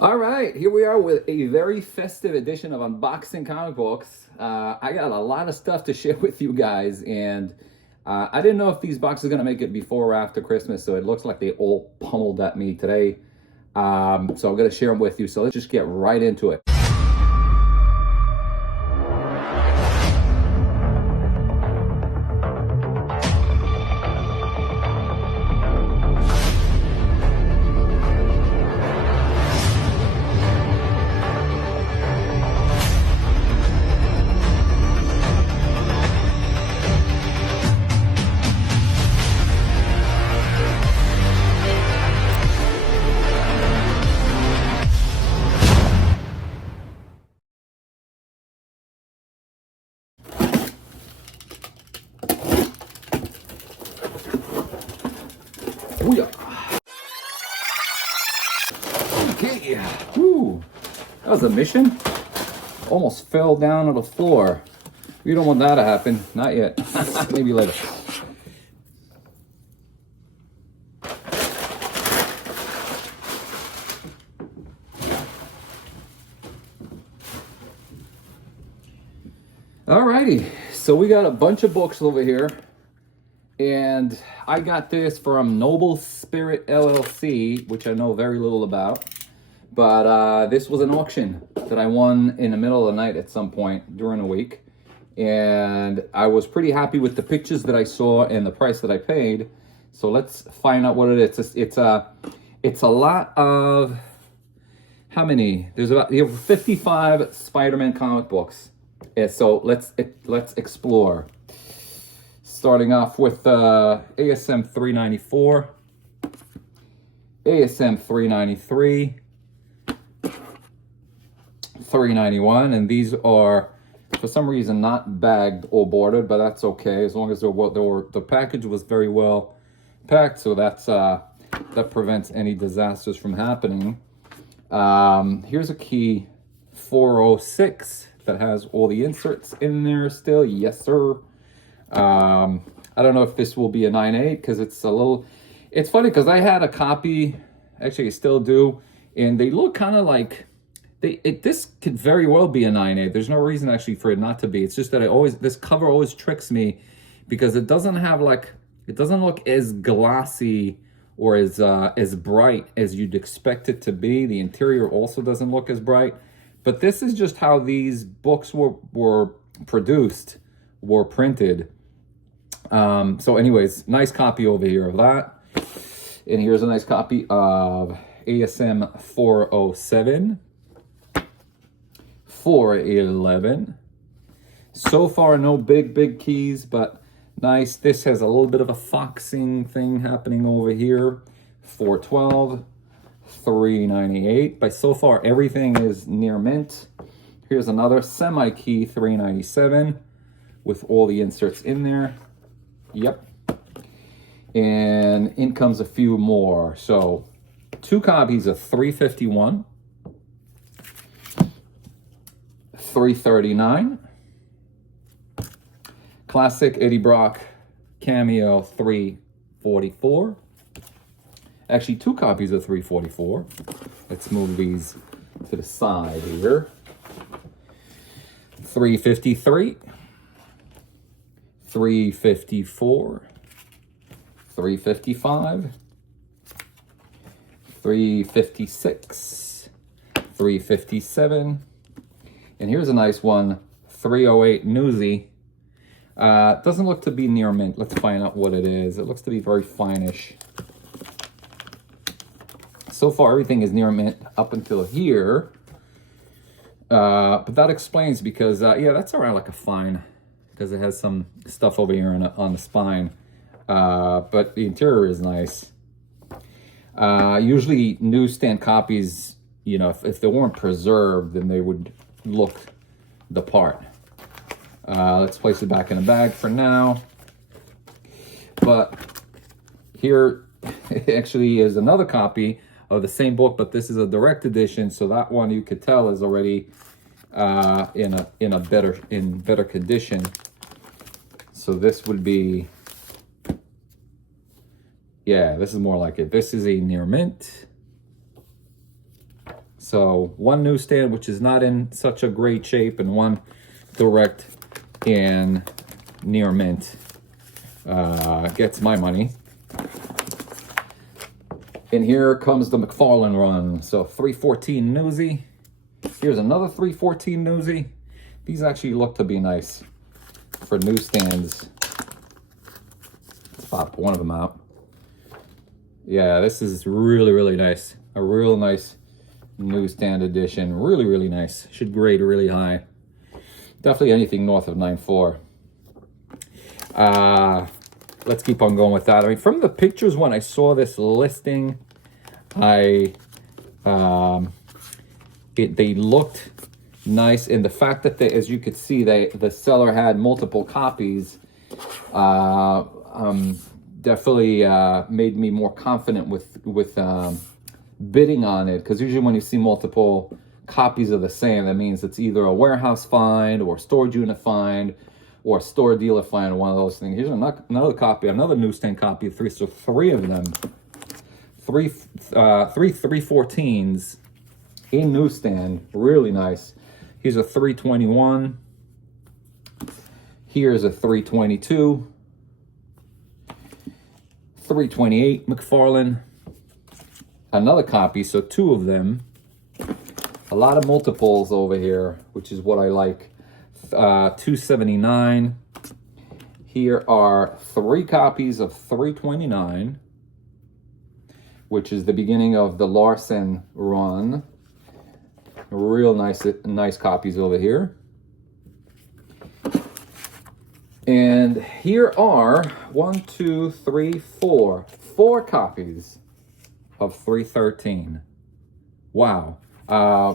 All right, here we are with a very festive edition of Unboxing Comic Books. I got a lot of stuff to share with you guys, and I didn't know if these boxes are going to make it before or after Christmas, so it looks like they all pummeled at me today. So I'm going to share them with you, so let's just get right into it. Booyah. Okay, whew. That was a mission. Almost fell down on the floor. We don't want that to happen. Not yet. Maybe later. Alrighty, so we got a bunch of books over here, and I got this from Noble Spirit LLC, which I know very little about, but this was an auction that I won in the middle of the night at some point during the week, and I was pretty happy with the pictures that I saw and the price that I paid. So let's find out what it is. It's a lot of, how many? There's about 55 Spider-Man comic books. Yeah, so let's explore. Starting off with ASM 394, ASM 393, 391, and these are for some reason not bagged or boarded, but that's okay as long as the package was very well packed, so that prevents any disasters from happening. Here's a key 406 that has all the inserts in there still. Yes, sir. I don't know if this will be a 9.8 because it's funny because I had a copy, actually I still do, and they look kind of like, this could very well be a 9.8. There's no reason actually for it not to be. It's just that this cover always tricks me because it doesn't look as glossy or as bright as you'd expect it to be. The interior also doesn't look as bright. But this is just how these books were produced, were printed. So anyways, nice copy over here of that. And here's a nice copy of ASM 407, 411. So far, no big keys, but nice. This has a little bit of a foxing thing happening over here. 412. 398. By so far everything is near mint. Here's another semi-key 397 with all the inserts in there. Yep. And in comes a few more. So 2 copies of 351, 339, classic Eddie Brock cameo 344. Actually, 2 copies of 344. Let's move these to the side here. 353, 354, 355, 356, 357, and here's a nice one, 308 Newsy. Doesn't look to be near mint. Let's find out what it is. It looks to be very fine-ish. So far, everything is near mint up until here. But that explains because, yeah, that's around like a fine because it has some stuff over here on the spine. But the interior is nice. Usually newsstand copies, you know, if they weren't preserved, then they would look the part. Let's place it back in the bag for now. But here actually is another copy of the same book, but this is a direct edition, so that one you could tell is already in better condition. So this would be, yeah, this is more like it. This is a near mint. So one newsstand, which is not in such a great shape, and one direct and near mint gets my money. And here comes the McFarlane run. So 314 Newsy. Here's another 314 Newsy. These actually look to be nice for newsstands. Let's pop one of them out. Yeah, this is really, really nice. A real nice newsstand edition. Really, really nice. Should grade really high. Definitely anything north of 9.4. Let's keep on going with that. I mean, from the pictures when I saw this listing, they looked nice, and the fact that they, as you could see, the seller had multiple copies definitely made me more confident with bidding on it, because usually when you see multiple copies of the same, that means it's either a warehouse find or storage unit find or store dealer find, one of those things. Here's another copy, another newsstand copy of three. So three of them, three 314s in newsstand, really nice. Here's a 321. Here's a 322. 328 McFarlane. Another copy, so two of them. A lot of multiples over here, which is what I like. 279. Here are three copies of 329, which is the beginning of the Larson run. Real nice copies over here. And here are 1, 2, 3, 4 copies of 313. Wow.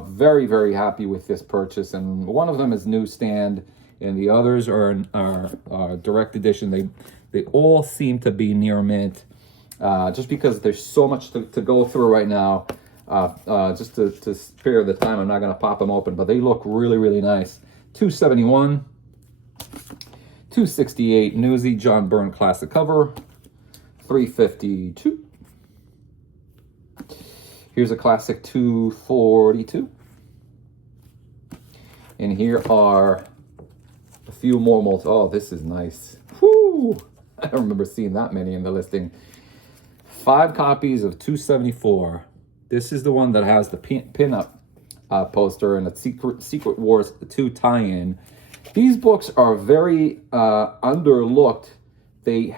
Very, very happy with this purchase, and one of them is newsstand, and the others are direct edition. They all seem to be near mint, just because there's so much to go through right now. Just to spare the time, I'm not going to pop them open, but they look really, really nice. 271, 268 Newsy John Byrne Classic cover, 352. Here's a classic 242. And here are a few more Oh, this is nice. Whoo! I don't remember seeing that many in the listing. 5 copies of 274. This is the one that has the pin-up poster and a Secret Wars 2 tie-in. These books are very underlooked. They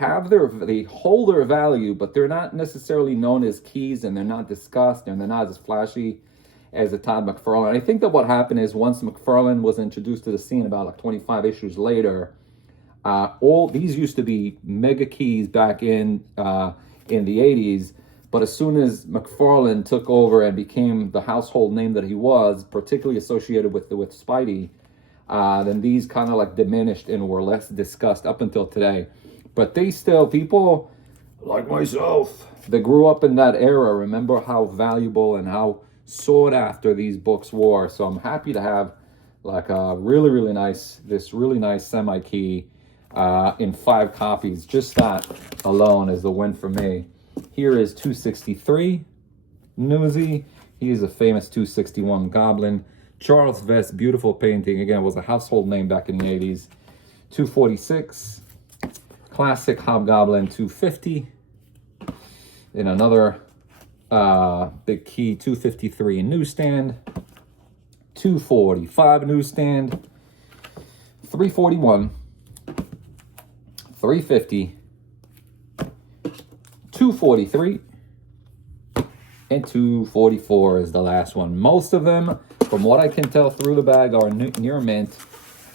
hold their value, but they're not necessarily known as keys, and they're not discussed, and they're not as flashy as the Todd McFarlane. I think that what happened is once McFarlane was introduced to the scene about like 25 issues later, all these used to be mega keys back in the 80s. But as soon as McFarlane took over and became the household name that he was, particularly associated with Spidey, then these kind of like diminished and were less discussed up until today. But they still, people like myself, that grew up in that era, remember how valuable and how sought after these books were. So I'm happy to have like a really, really nice semi-key in 5 copies. Just that alone is the win for me. Here is 263 Newsy. He is a famous 261 Goblin. Charles Vess, beautiful painting. Again, was a household name back in the 80s. 246. Classic Hobgoblin 250. And another big key 253 newsstand. 245 newsstand. 341. 350. 243. And 244 is the last one. Most of them, from what I can tell through the bag, are near mint.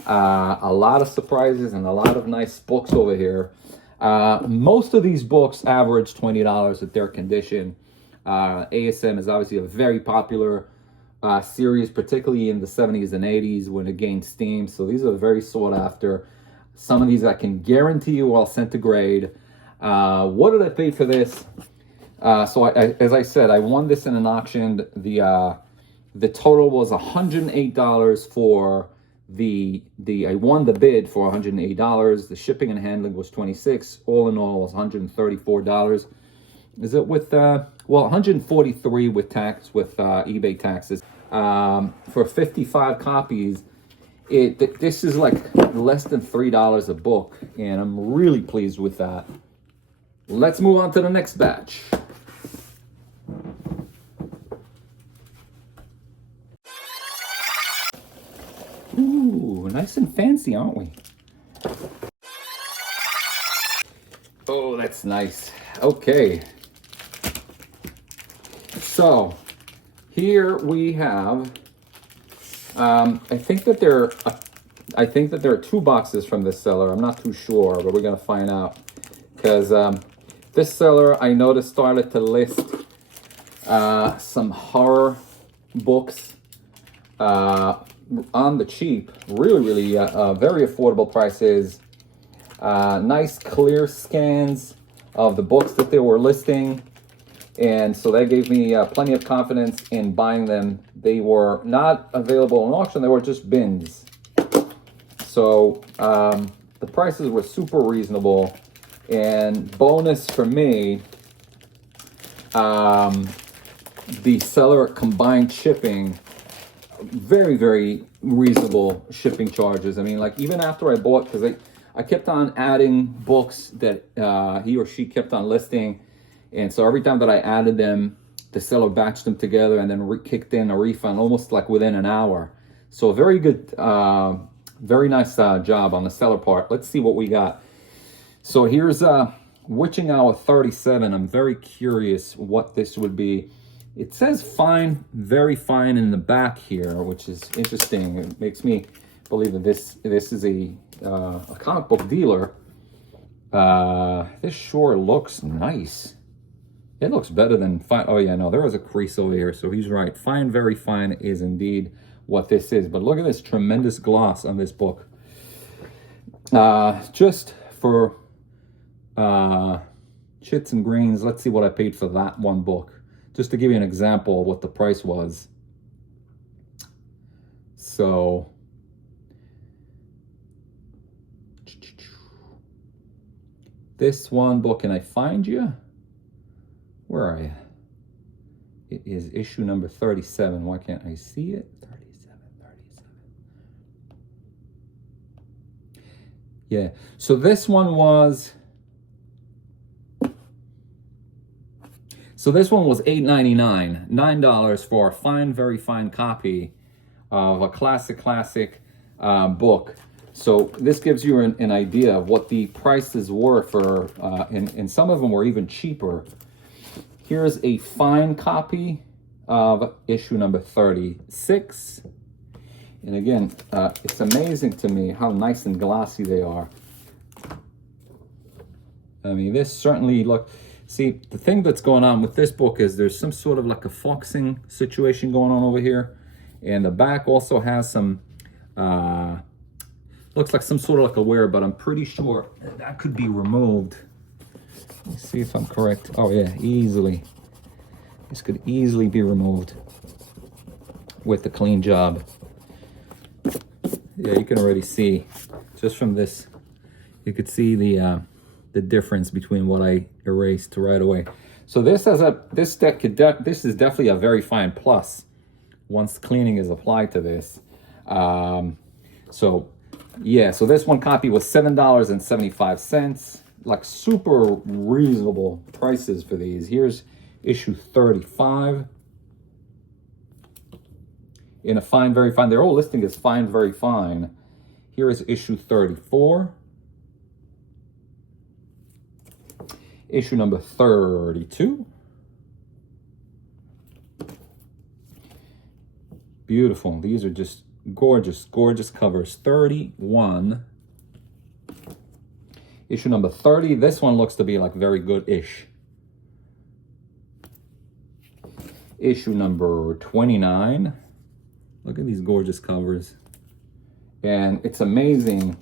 A lot of surprises and a lot of nice books over here. Most of these books average $20 at their condition. ASM is obviously a very popular series, particularly in the 70s and 80s when it gained steam. So these are very sought after. Some of these I can guarantee you are centigrade. What did I pay for this? So as I said, I won this in an auction. The total was $108 for I won the bid for $108. The shipping and handling was $26. All in all was $134. is it with, well, 143 with tax, with eBay taxes. For 55 copies, this is like less than $3 a book, and I'm really pleased with that. Let's move on to the next batch. Ooh, nice and fancy, aren't we? Oh, that's nice. Okay. So, here we have, I think that there are 2 boxes from this seller. I'm not too sure, but we're gonna find out. Because this seller, I noticed, started to list some horror books on the cheap. Really, very affordable prices. Nice clear scans of the books that they were listing. And so that gave me plenty of confidence in buying them. They were not available in auction, they were just bins. So the prices were super reasonable. And bonus for me, the seller combined shipping, very reasonable shipping charges. I mean, like, even after I bought, because I kept on adding books that he or she kept on listing. And so every time that I added them, the seller batched them together and then kicked in a refund almost like within an hour. So very good, very nice job on the seller part. Let's see what we got. So here's Witching Hour 37. I'm very curious what this would be. It says fine, very fine in the back here, which is interesting. It makes me believe that this is a comic book dealer. This sure looks nice. It looks better than fine. Oh yeah, no, there was a crease over here, so he's right. Fine, very fine is indeed what this is. But look at this tremendous gloss on this book. Just for chits and greens, let's see what I paid for that one book. Just to give you an example of what the price was. So, this one book, can I find you? Where are you? It is issue number 37. Why can't I see it? 37. Yeah. So this one was $8.99, $9 for a fine, very fine copy of a classic book. So this gives you an idea of what the prices were for, and some of them were even cheaper. Here's a fine copy of issue number 36. And again, it's amazing to me how nice and glossy they are. I mean, this certainly see, the thing that's going on with this book is there's some sort of like a foxing situation going on over here. And the back also has some, looks like some sort of like a wear, but I'm pretty sure that could be removed. Let's see if I'm correct. Oh yeah, easily. This could easily be removed with the clean job. Yeah, you can already see just from this, you could see the difference between what I erased right away. So this is definitely a very fine plus once cleaning is applied to this. So yeah, so this one copy was $7.75. Like super reasonable prices for these. Here's issue 35 in a fine, very fine. Their whole listing is fine, very fine. Here is issue 34. Issue number 32. Beautiful. These are just gorgeous covers. 31. Issue number 30. This one looks to be like very good-ish. Issue number 29. Look at these gorgeous covers. And it's amazing.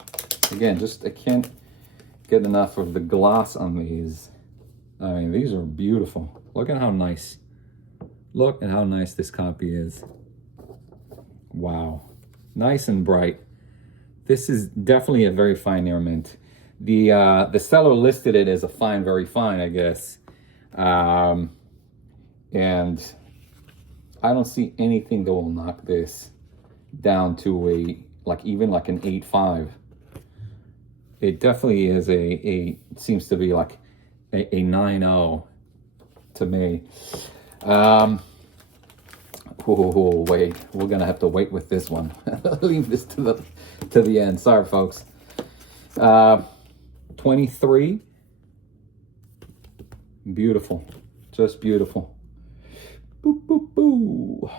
Again, I can't get enough of the gloss on these. I mean, these are beautiful. Look at how nice. Look at how nice this copy is. Wow. Nice and bright. This is definitely a very fine Air Mint. The seller listed it as a fine, very fine, I guess. And I don't see anything that will knock this down to even like an 8.5. It definitely is seems to be like a 9.0 to me. Wait, we're gonna have to wait with this one. Leave this to the end. Sorry, folks. 23. Beautiful, just beautiful. Boo, boo, boo.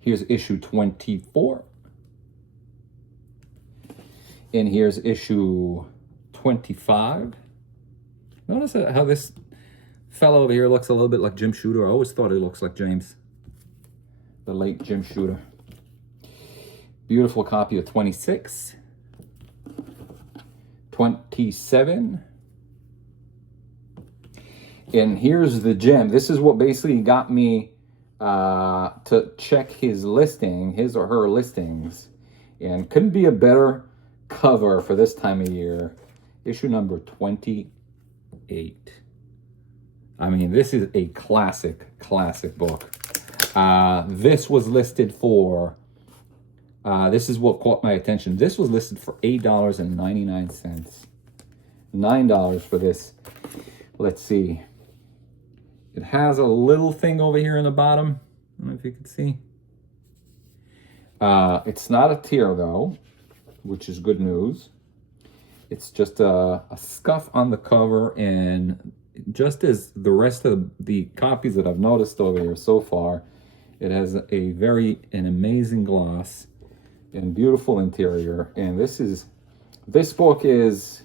Here's issue 24. And here's issue 25. Notice how this fellow over here looks a little bit like Jim Shooter. I always thought he looks like James, the late Jim Shooter. Beautiful copy of 26. 27. And here's the gem. This is what basically got me to check his listing, his or her listings. And couldn't be a better cover for this time of year. Issue number 28. I mean, this is a classic book. This was listed for, this is what caught my attention. This was listed for $8.99. $9 for this. Let's see. It has a little thing over here in the bottom. I don't know if you can see. It's not a tear though, which is good news. It's just a scuff on the cover, and just as the rest of the copies that I've noticed over here so far, it has an amazing gloss and beautiful interior. And this book is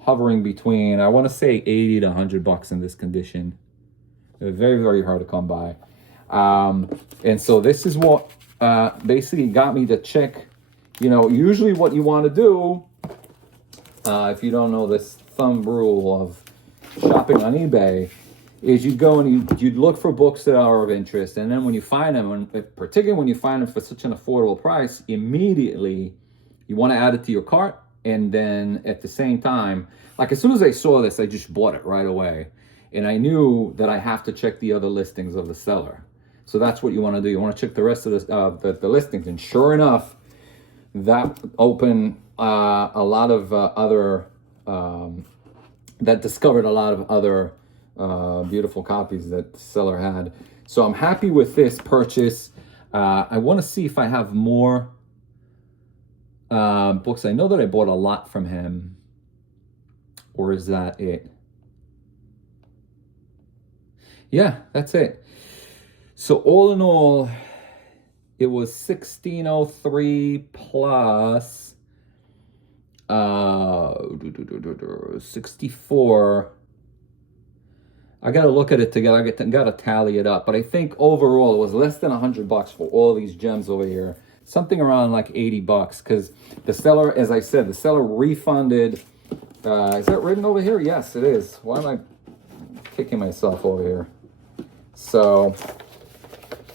hovering between, I want to say, 80 to 100 bucks in this condition. Very, very hard to come by. And so this is what basically got me to check, usually what you want to do, if you don't know this thumb rule of shopping on eBay, is you go and you'd look for books that are of interest. And then when you find them, particularly when you find them for such an affordable price, immediately you want to add it to your cart. And then at the same time, like as soon as I saw this, I just bought it right away. And I knew that I have to check the other listings of the seller. So that's what you want to do. You want to check the rest of the listings. And sure enough, that opened a lot of that discovered a lot of other beautiful copies that the seller had. So I'm happy with this purchase. I want to see if I have more books. I know that I bought a lot from him. Or is that it? Yeah, that's it. So all in all, it was 1603 plus 64. I got to look at it together. I got to tally it up. But I think overall it was less than 100 bucks for all these gems over here. Something around like 80 bucks. Because the seller, as I said, the seller refunded. Is that written over here? Yes, it is. Why am I kicking myself over here? So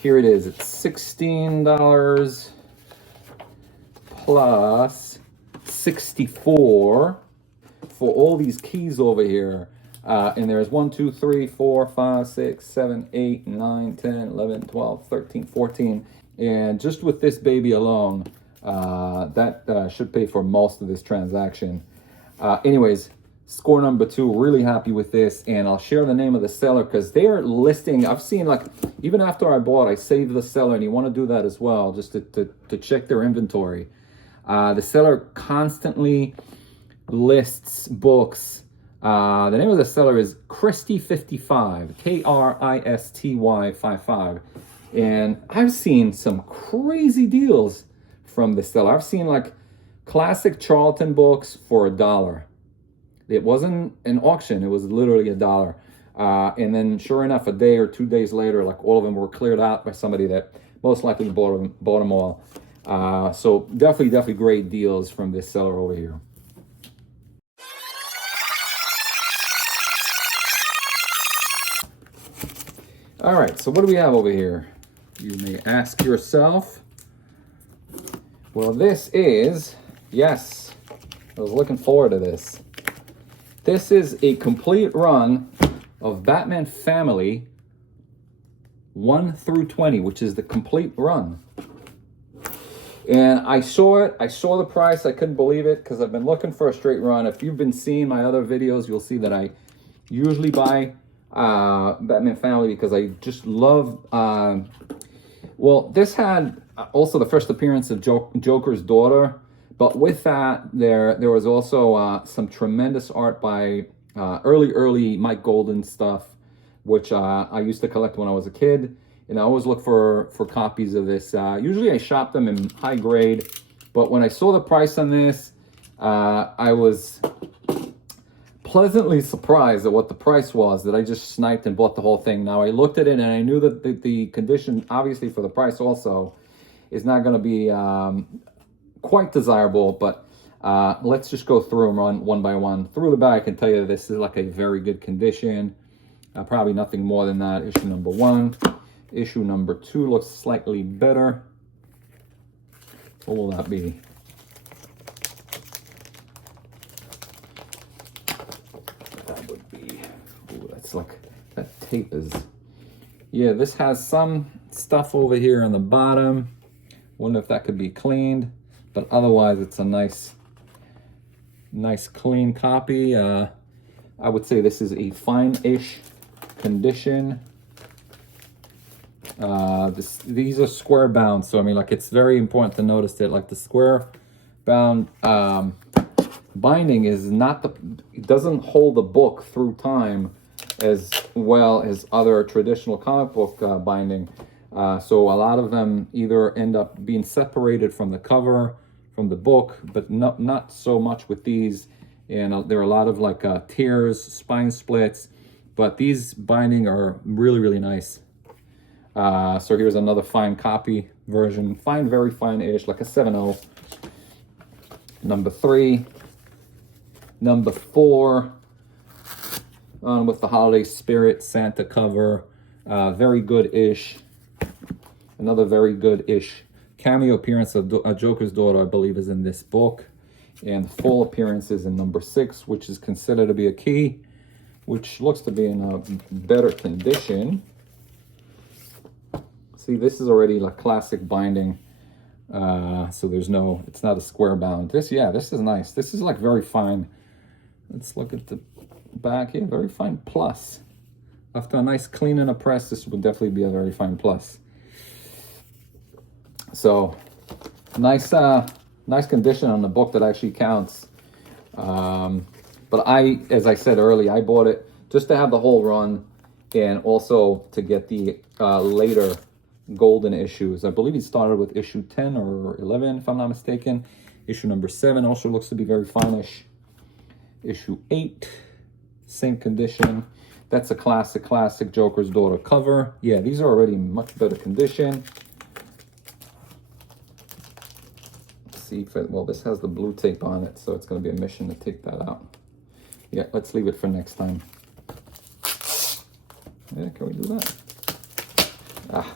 here it is. It's $16 plus 64 for all these keys over here. And there's 1, 2, 3, 4, 5, 6, 7, 8, 9, 10, 11, 12, 13, 14. And just with this baby alone, that should pay for most of this transaction. Anyways, score number 2, really happy with this. And I'll share the name of the seller because they're listing. I've seen, like, even after I bought, I saved the seller, and you want to do that as well, just to check their inventory. The seller constantly lists books. The name of the seller is Kristy55, Kristy 55. And I've seen some crazy deals from the seller. I've seen like classic Charlton books for $1. It wasn't an auction, it was literally $1. And then sure enough, a day or 2 days later, like all of them were cleared out by somebody that most likely bought them all. So definitely great deals from this seller over here. All right, so what do we have over here? You may ask yourself. Well, this is, yes, I was looking forward to this. This is a complete run of Batman Family 1 through 20, which is the complete run. And I saw it. I saw the price. I couldn't believe it because I've been looking for a straight run. If you've been seeing my other videos, you'll see that I usually buy Batman Family because I just love... well, this had also the first appearance of Joker's daughter. But with that, there was also some tremendous art by early Mike Golden stuff, which I used to collect when I was a kid. And I always look for copies of this. Usually I shop them in high grade, but when I saw the price on this, I was pleasantly surprised at what the price was, that I just sniped and bought the whole thing. Now I looked at it and I knew that the condition, obviously for the price also, is not going to be quite desirable, but let's just go through them one by one. Through the back, I can tell you this is like a very good condition. Probably nothing more than that. Issue number 1. Issue number 2 looks slightly better. What will that be? That would be... Ooh, that's like... That tape is... Yeah, this has some stuff over here on the bottom. Wonder if that could be cleaned. But otherwise, it's a nice clean copy. I would say this is a fine-ish condition. These are square bound, so I mean, like, it's very important to notice that, like, the square bound binding is not it doesn't hold the book through time as well as other traditional comic book binding. So a lot of them either end up being separated from the cover, from the book, but not so much with these. And there are a lot of like tears, spine splits, but these binding are really nice. So here's another fine copy version, fine, very fine-ish, like a 7.0. Number 3, number 4, with the holiday spirit Santa cover, very good-ish. Another very good-ish cameo appearance of Joker's daughter, I believe, is in this book. And the full appearance is in number 6, which is considered to be a key, which looks to be in a better condition. See, this is already like classic binding. So there's no, it's not a square bound. This is nice. This is like very fine. Let's look at the back here. Very fine plus. After a nice clean and a press, this would definitely be a very fine plus. So nice condition on the book that actually counts. But as I said earlier, I bought it just to have the whole run and also to get the later golden issues. I believe he started with issue 10 or 11, if I'm not mistaken. Issue number 7 also looks to be very fine-ish. Issue 8, same condition. That's a classic Joker's daughter cover. Yeah, these are already in much better condition. See if it, well, this has the blue tape on it, so it's going to be a mission to take that out. Yeah, let's leave it for next time. Yeah, can we do that? Ah.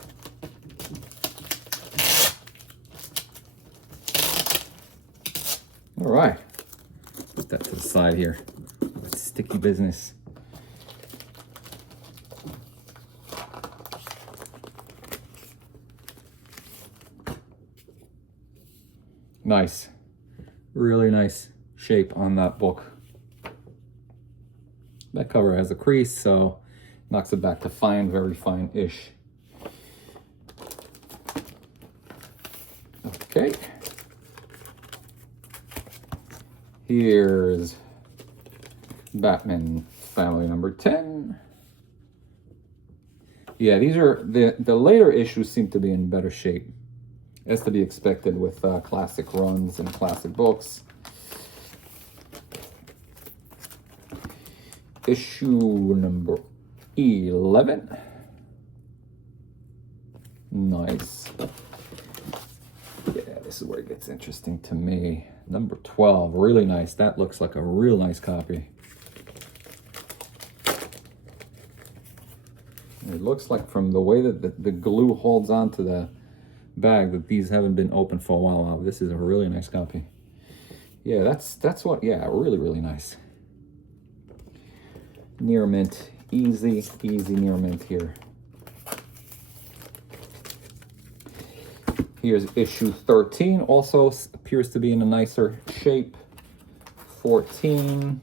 All right, put that to the side here. That's sticky business. Nice, really nice shape on that book. That cover has a crease, so knocks it back to fine, very fine-ish. Okay. Here's Batman Family number 10. Yeah, these are, the later issues seem to be in better shape, as to be expected with classic runs and classic books. Issue number 11. Nice. Yeah, this is where it gets interesting to me. Number 12, really nice. That looks like a real nice copy. It looks like from the way that the glue holds onto the bag that these haven't been open for a while now. This is a really nice copy. Yeah, that's what, yeah, really nice. Near mint, easy near mint here. Here's issue 13, also appears to be in a nicer shape. 14,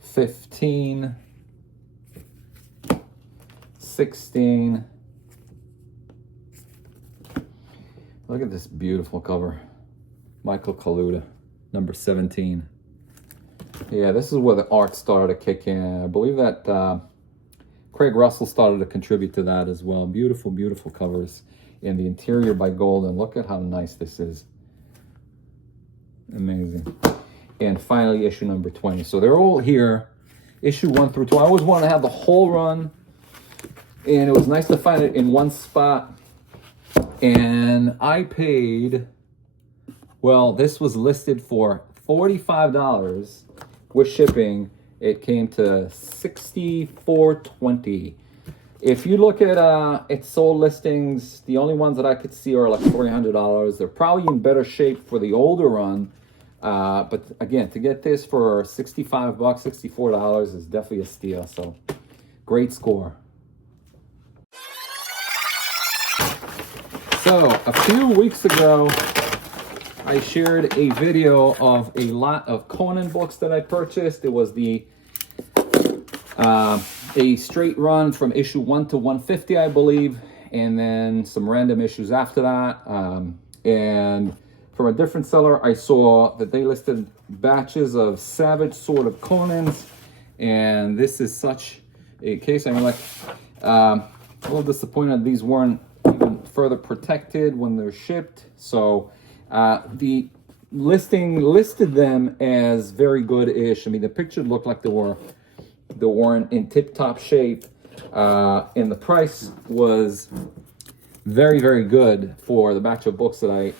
15, 16. Look at this beautiful cover. Michael Kaluta, number 17. Yeah, this is where the art started to kick in. I believe that Craig Russell started to contribute to that as well. Beautiful, beautiful covers. In the interior by Golden. Look at how nice this is. Amazing. And finally, issue number 20. So they're all here. Issue 1 through 2. I always wanted to have the whole run. And it was nice to find it in one spot. And I paid, well, this was listed for $45 with shipping. It came to $64.20. If you look at its sold listings, the only ones that I could see are like $300. They're probably in better shape for the older run. But again, to get this for $65, $64 is definitely a steal. So great score. So a few weeks ago, I shared a video of a lot of Conan books that I purchased. It was the a straight run from issue 1 to 150, I believe, and then some random issues after that. And from a different seller, I saw that they listed batches of Savage Sword of Conans, and this is such a case. I mean, like, a little disappointed these weren't even further protected when they're shipped. So the listing listed them as very good-ish. I mean, the picture looked like they weren't in tip-top shape, and the price was very, very good for the batch of books that I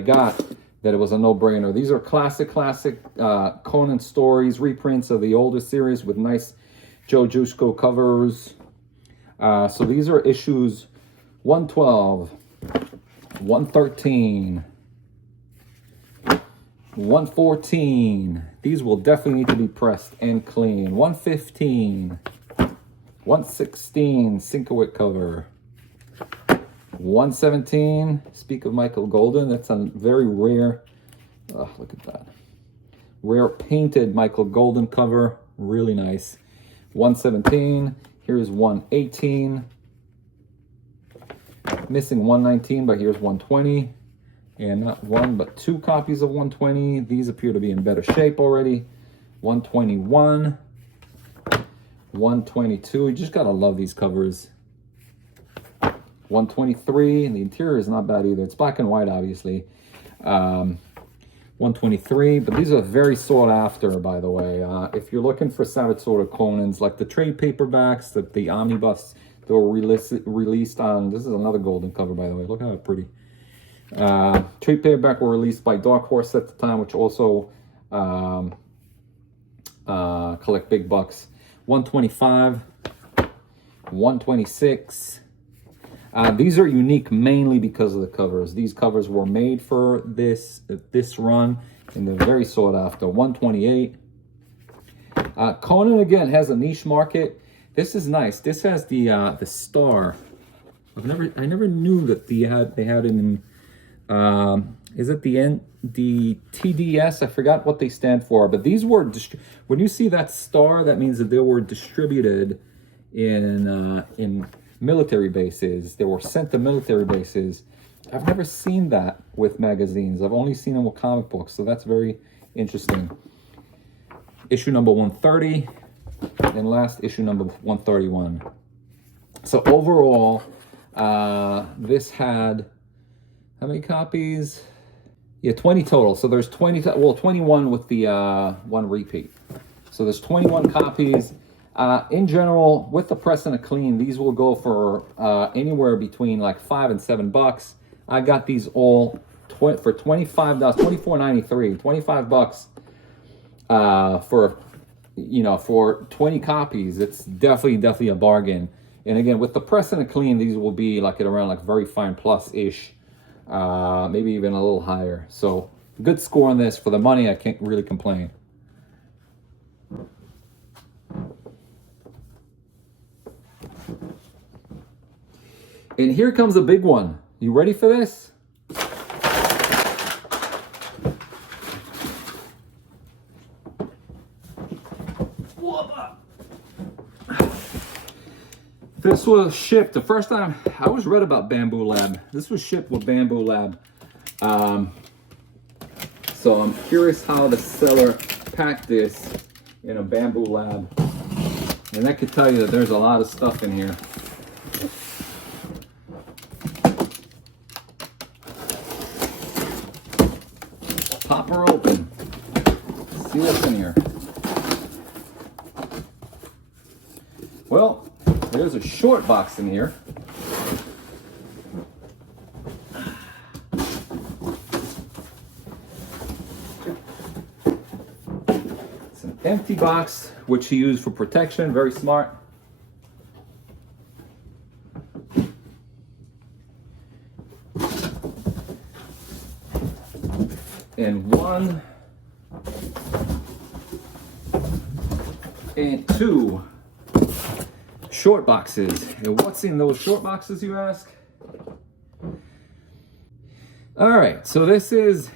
got, that it was a no-brainer. These are classic Conan stories, reprints of the older series with nice Joe Jusko covers. So these are issues 112, 113, 114. These will definitely need to be pressed and clean. 115, 116, Sinkowitz cover. 117, speak of Michael Golden, that's a very rare, oh, look at that. Rare painted Michael Golden cover, really nice. 117, here's 118. Missing 119, but here's 120. And not one, but two copies of 120. These appear to be in better shape already. 121, 122. You just gotta love these covers. 123, and the interior is not bad either. It's black and white, obviously. 123, but these are very sought after, by the way. If you're looking for Savage Sword of Conan's, like the trade paperbacks, the omnibus that were released on, this is another Golden cover, by the way. Look how pretty. Trade paperback were released by Dark Horse at the time, which also collect big bucks. 125, 126. These are unique mainly because of the covers. These covers were made for this run, and they're very sought after. 128. Conan again has a niche market. This is nice. This has the star. I never knew that they had it in. Is it the TDS? I forgot what they stand for, but these were when you see that star, that means that they were distributed in military bases. They were sent to military bases. I've never seen that with magazines. I've only seen them with comic books, so that's very interesting. Issue number 130, and last issue number 131. So overall, this had how many copies? Yeah, 20 total. So there's 21 with the one repeat. So there's 21 copies. In general, with the press and a clean, these will go for anywhere between like $5 and $7. I got these all for $25, $24.93, $25 for 20 copies. It's definitely a bargain. And again, with the press and a clean, these will be like at around like very fine plus-ish, maybe even a little higher. So good score on this. For the money, I can't really complain. And here comes a big one. You ready for this? This was shipped, the first time I always read about Bambu Lab. This was shipped with Bambu Lab. So I'm curious how the seller packed this in a Bambu Lab. And I could tell you that there's a lot of stuff in here. Pop her open. See what's in here. Well, there's a short box in here. It's an empty box, which he used for protection. Very smart. And 1 and 2 short boxes. And what's in those short boxes, you ask? All right, so this is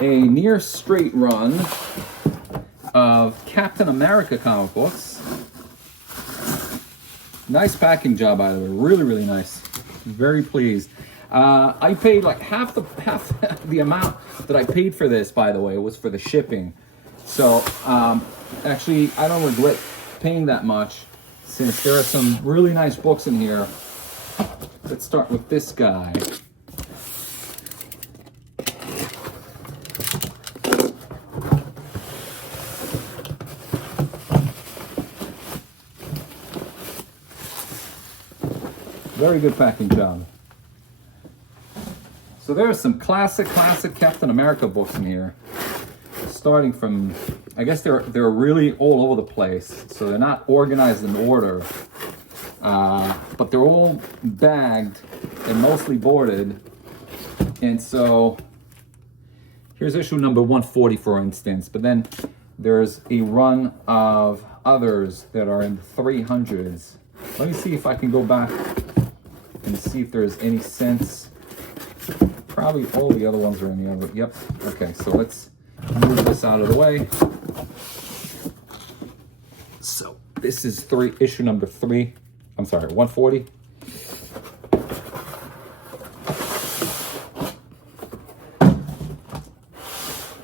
a near straight run of Captain America comic books. Nice packing job, by the way. Really, really nice. Very pleased. I paid like half the amount that I paid for this, by the way, was for the shipping. So actually, I don't regret paying that much, since there are some really nice books in here. Let's start with this guy. Very good packing job. So there are some classic Captain America books in here. Starting from, I guess they're really all over the place, so they're not organized in order, but they're all bagged and mostly boarded. And so here's issue number 140, for instance, but then there's a run of others that are in the 300s. Let me see if I can go back and see if there's any sense. Probably all the other ones are in the other. Yep. Okay, so let's move this out of the way. So this is issue number 3. I'm sorry, 140.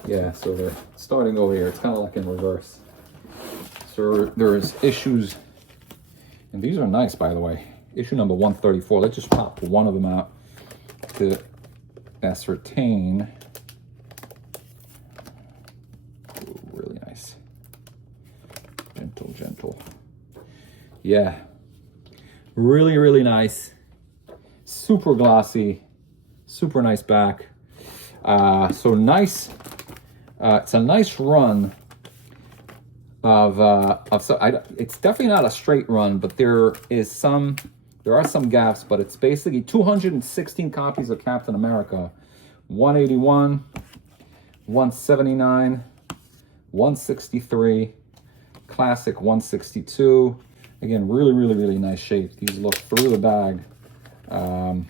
Yeah, so they're starting over here. It's kind of like in reverse. So there's issues, and these are nice, by the way. Issue number 134. Let's just pop one of them out to ascertain. Ooh, really nice. Gentle. Yeah. Really, really nice. Super glossy. Super nice back. So nice. It's a nice run it's definitely not a straight run, but there are some gaps, but it's basically 216 copies of Captain America. 181, 179, 163, classic 162. Again, really, really, really nice shape. These look through the bag. And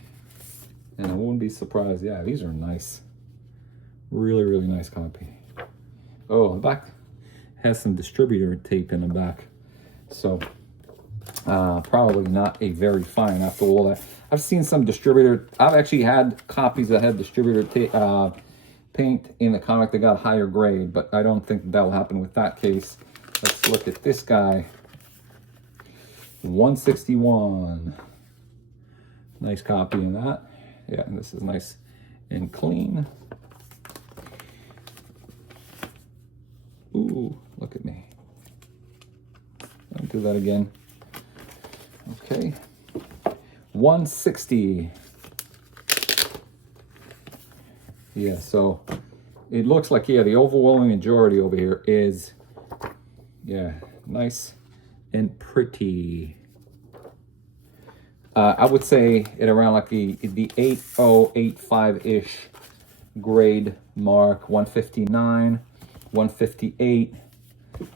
I wouldn't be surprised. Yeah, these are nice. Really, really nice copy. Oh, the back has some distributor tape in the back. So probably not a very fine after all that. I've seen some distributor, I've actually had copies that had distributor paint in the comic that got higher grade, but I don't think that will happen with that case. Let's look at this guy. 161. Nice copy in that. Yeah, and this is nice and clean. Ooh, look at me. I'll do that again. Okay. 160. Yeah, so it looks like, yeah, the overwhelming majority over here is, yeah, nice and pretty. I would say at around like the 8085-ish grade mark. 159, 158,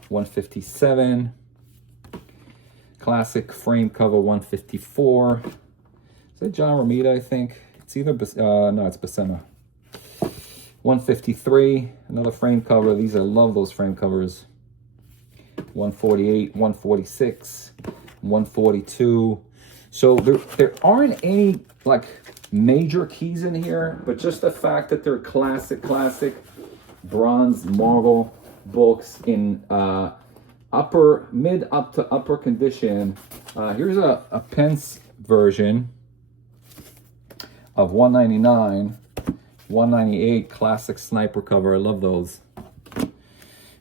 157. Classic frame cover 154. Is that John Romita, I think? It's either, no, it's Buscema. 153, another frame cover. These, I love those frame covers. 148, 146, 142. So there aren't any like major keys in here, but just the fact that they're classic bronze marble books in mid up to upper condition. Here's a Pence version of 199, 198 classic sniper cover. I love those.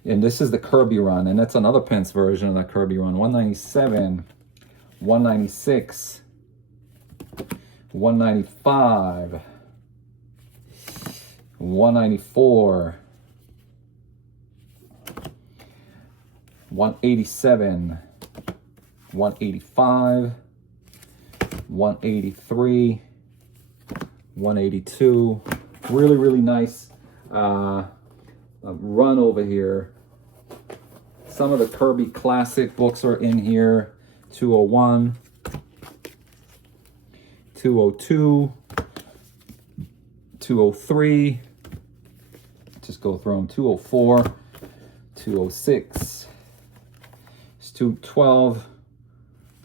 And this is the Kirby run, and that's another Pence version of that Kirby run. 197, 196, 195, 194, 187, 185, 183, 182. Really nice run over here. Some of the Kirby classic books are in here. 201, 202, 203. Just go through them. 204, 206, 212,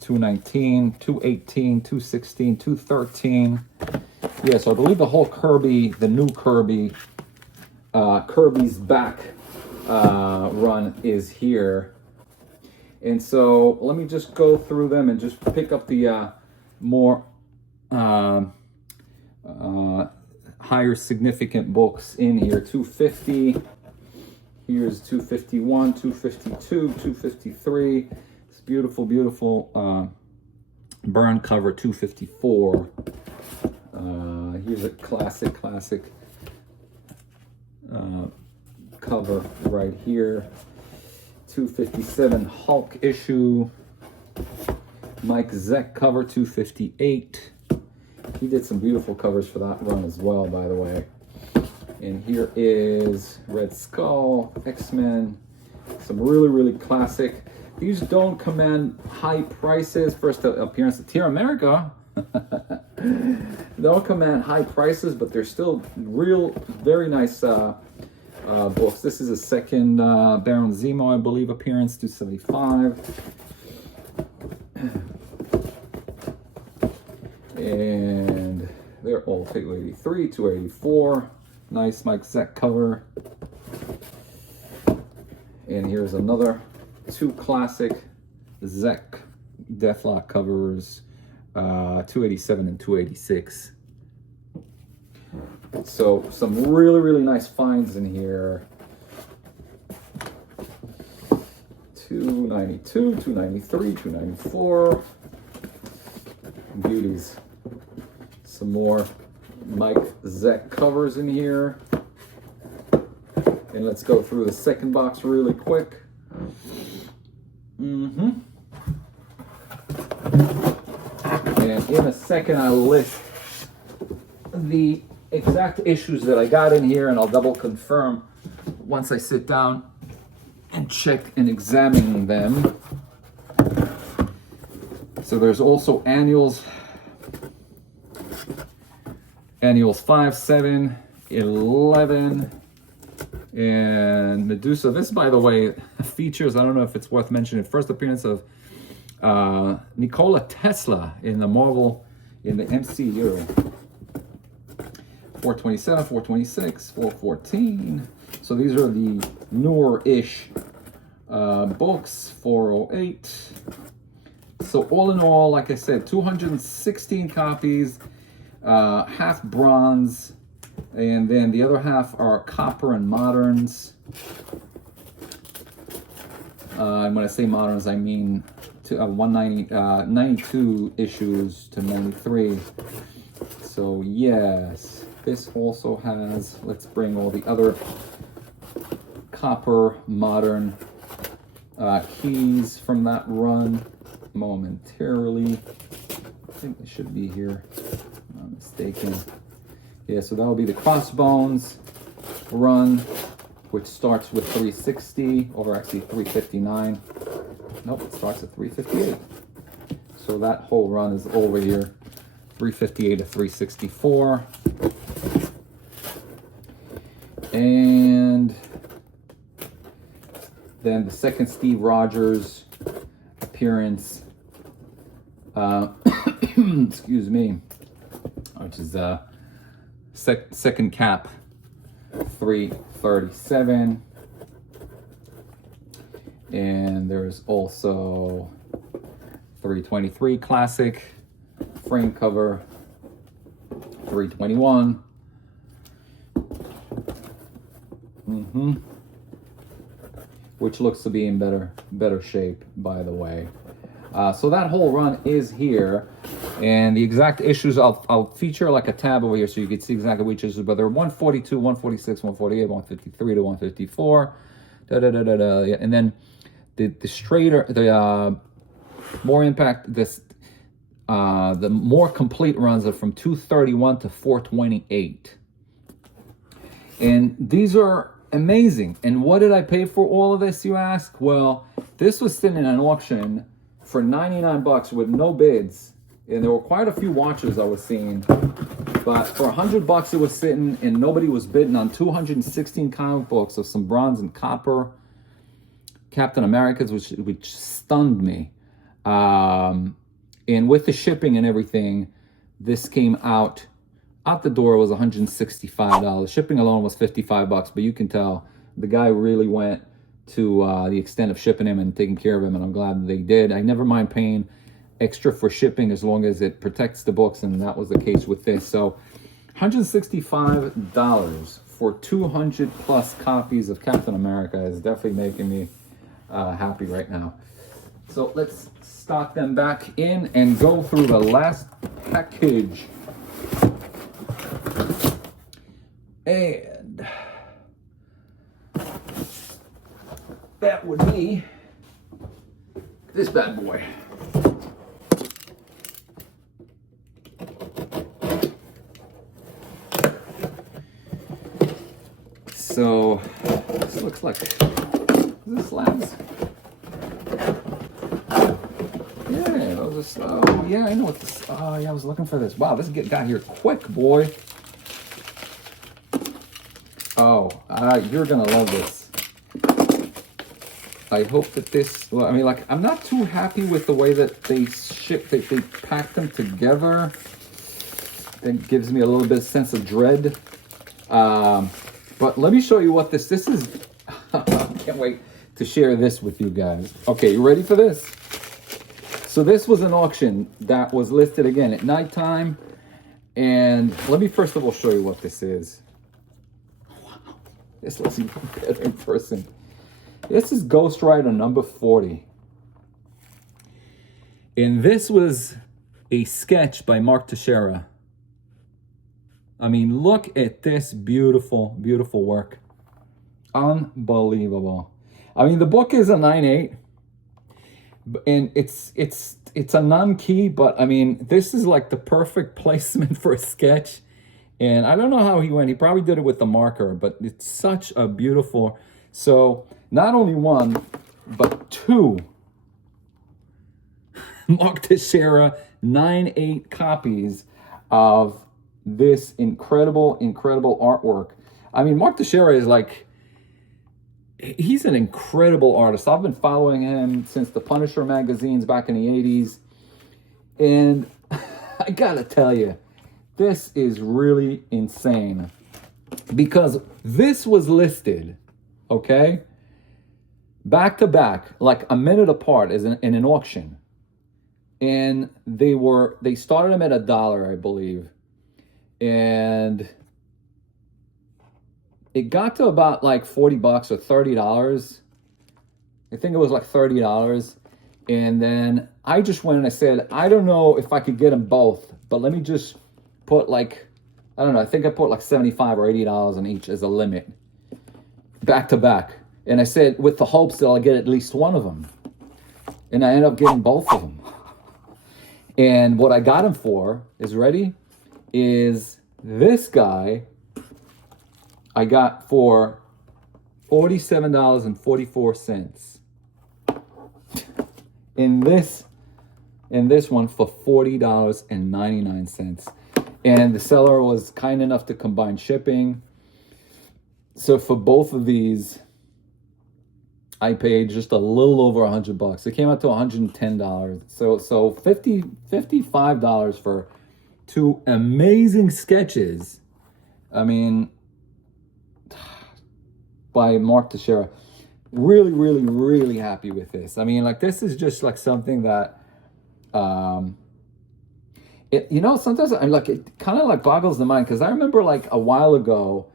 219, 218, 216, 213. Yeah, so I believe the whole Kirby, the new Kirby, Kirby's Back run is here. And so let me just go through them and just pick up the more higher significant books in here. 250. Here's 251, 252, 253. It's beautiful burn cover 254. Here's a classic cover right here. 257 Hulk issue. Mike Zeck cover 258. He did some beautiful covers for that run as well, by the way. And here is Red Skull, X-Men. Some really classic. These don't command high prices. First appearance of Tier America. They don't command high prices, but they're still very nice books. This is a second Baron Zemo, I believe, appearance, 275. And they're all 283, 284. Nice Mike Zeck cover. And here's another two classic Zeck Deathlock covers, 287 and 286. So some really nice finds in here. 292, 293, 294. Beauties. Some more Mike Zeck covers in here. And let's go through the second box really quick. And in a second, I'll list the exact issues that I got in here, and I'll double confirm once I sit down and check and examine them. So there's also annuals 5, 7, 11, and Medusa. This, by the way, features, I don't know if it's worth mentioning, first appearance of Nikola Tesla in the Marvel, in the MCU. 427, 426, 414. So these are the newer-ish books. 408. So all in all, like I said, 216 copies, half bronze, and then the other half are copper and moderns. And when I say moderns, I mean to 92 issues to 93. So yes, this also has, let's bring all the other copper modern keys from that run momentarily. I think they should be here, if I'm not mistaken. Yeah, so that'll be the Crossbones run, which starts with 360, or actually 359. Nope, it starts at 358. So that whole run is over here, 358 to 364. And then the second Steve Rogers appearance, excuse me, which is second cap, 337. And there's also 323 classic frame cover, 321. Which looks to be in better shape, by the way. So that whole run is here, and the exact issues I'll feature like a tab over here so you can see exactly which issues. But they're 142, 146, 148, 153 to 154, yeah. And then the straighter, the more impact, the more complete runs are from 231 to 428, and these are amazing. And what did I pay for all of this, you ask? Well, this was sitting in an auction for 99 bucks with no bids, and there were quite a few watches I was seeing, but for 100 bucks it was sitting and nobody was bidding on 216 comic books of some bronze and copper Captain Americas, which stunned me. And with the shipping and everything, this came out the door was $165. Shipping alone was 55 bucks, but you can tell the guy really went to the extent of shipping him and taking care of him, and I'm glad that they did. I never mind paying extra for shipping as long as it protects the books, and that was the case with this. So $165 for 200 plus copies of Captain America is definitely making me happy right now. So let's stock them back in and go through the last package. And that would be this bad boy. So this looks like, is this slabs? Yeah, those are, oh yeah, I know what this, oh yeah, I was looking for this. Wow, this got here quick, boy. Oh, you're gonna love this. I hope that this, well, I mean, like, I'm not too happy with the way that they packed them together. It gives me a little bit of sense of dread. But let me show you what this is. I can't wait to share this with you guys. Okay, you ready for this? So this was an auction that was listed again at nighttime. And let me first of all show you what this is. This looks even better in person. This is Ghost Rider number 40. And this was a sketch by Mark Teixeira. I mean, look at this beautiful, beautiful work. Unbelievable. I mean, the book is a 9.8. And it's a non-key, but I mean, this is like the perfect placement for a sketch. And I don't know how he went. He probably did it with the marker, but it's such a beautiful. So not only one, but two Mark Teixeira 9.8 copies of this incredible, incredible artwork. I mean, Mark Teixeira is like, he's an incredible artist. I've been following him since the Punisher magazines back in the 80s. And I gotta tell you, this is really insane, because this was listed, okay, back to back, like a minute apart, as in an auction, and they started them at $1, I believe, and it got to about like 40 bucks or $30. I think it was like $30, and then I just went and I said, I don't know if I could get them both, but let me just put like, I don't know, I think I put like $75 or $80 on each as a limit, back to back. And I said, with the hopes that I'll get at least one of them. And I ended up getting both of them. And what I got him for, is ready, is this guy I got for $47.44. And this and this one for $40.99. And the seller was kind enough to combine shipping. So for both of these, I paid just a little over $100. It came out to $110. So $55 for two amazing sketches. I mean, by Mark Teixeira. Really, really, really happy with this. I mean, like, this is just like something that, sometimes I'm like, it kind of like boggles the mind, because I remember like a while ago,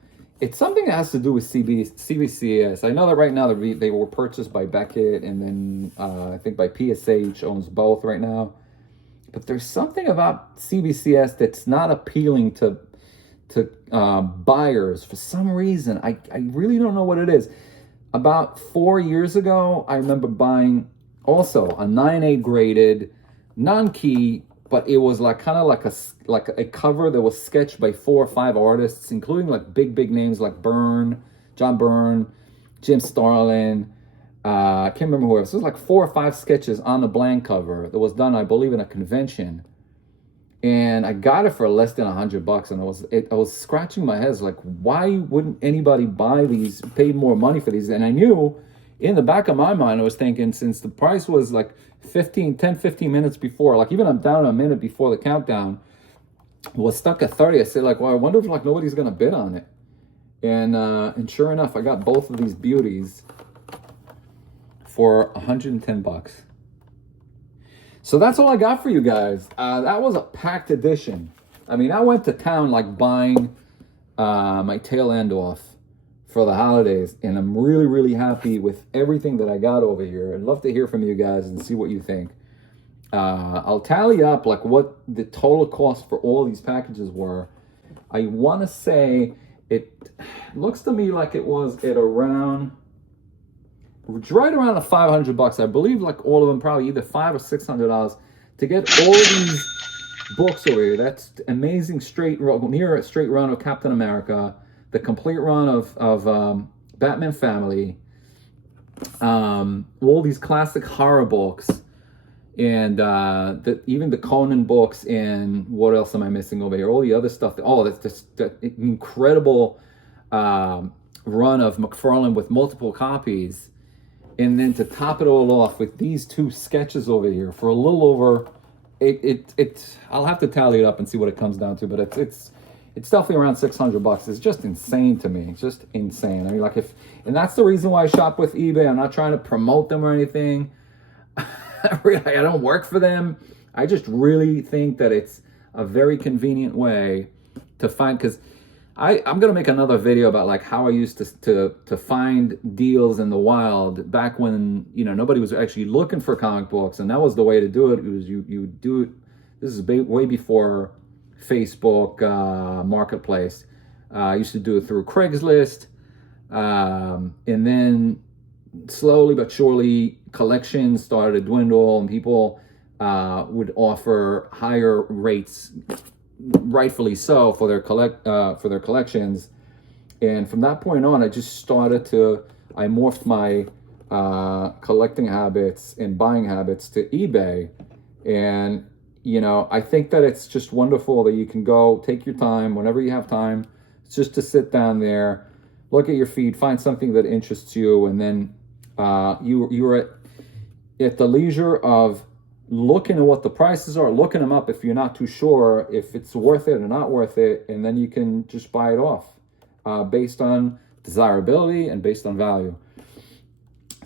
it's something that has to do with CBCS. I know that right now they were purchased by Beckett, and then I think by PSH owns both right now. But there's something about CBCS that's not appealing to buyers for some reason. I really don't know what it is. About 4 years ago, I remember buying also a 9A graded, non-key, but it was like kind of like a cover that was sketched by 4 or 5 artists, including like big names like John Byrne, Jim Starlin. I can't remember who else. This was like 4 or 5 sketches on the blank cover that was done, I believe, in a convention. And I got it for less than $100, and I was scratching my head, like, why wouldn't anybody buy these, pay more money for these? And I knew in the back of my mind, I was thinking, since the price was like 15 minutes before, like even I'm down a minute before the countdown, was stuck at 30. I said, like, well, I wonder if like nobody's gonna bid on it. And sure enough, I got both of these beauties for $110. So that's all I got for you guys. That was a packed edition. I mean, I went to town like buying my tail end off for the holidays, and I'm really, really happy with everything that I got over here. I'd love to hear from you guys and see what you think. I'll tally up like what the total cost for all these packages were. I want to say it looks to me like it was at around, right around the $500. I believe like all of them probably either $500 or $600 to get all these books over here. That's amazing near a straight run of Captain America, the complete run of Batman Family, all these classic horror books, and even the Conan books, and what else am I missing over here? All the other stuff. That's just that incredible run of McFarlane with multiple copies. And then to top it all off with these 2 sketches over here for a little over, I'll have to tally it up and see what it comes down to, but it's definitely around $600. It's just insane to me. It's just insane. I mean, like, and that's the reason why I shop with eBay. I'm not trying to promote them or anything. I don't work for them. I just really think that it's a very convenient way to find, because I'm gonna make another video about like how I used to find deals in the wild back when nobody was actually looking for comic books, and that was the way to do it. It was you do it. This is way before Facebook Marketplace. I used to do it through Craigslist, and then slowly but surely collections started to dwindle, and people would offer higher rates, rightfully so, for their collections. And from that point on, I morphed my collecting habits and buying habits to eBay. And I think that it's just wonderful that you can go take your time whenever you have time, just to sit down there, look at your feed, find something that interests you, and then you're at the leisure of looking at what the prices are, looking them up if you're not too sure if it's worth it or not worth it, and then you can just buy it off based on desirability and based on value.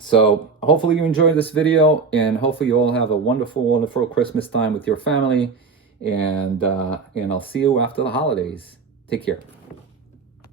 So hopefully you enjoyed this video, and hopefully you all have a wonderful Christmas time with your family, and I'll see you after the holidays. Take care.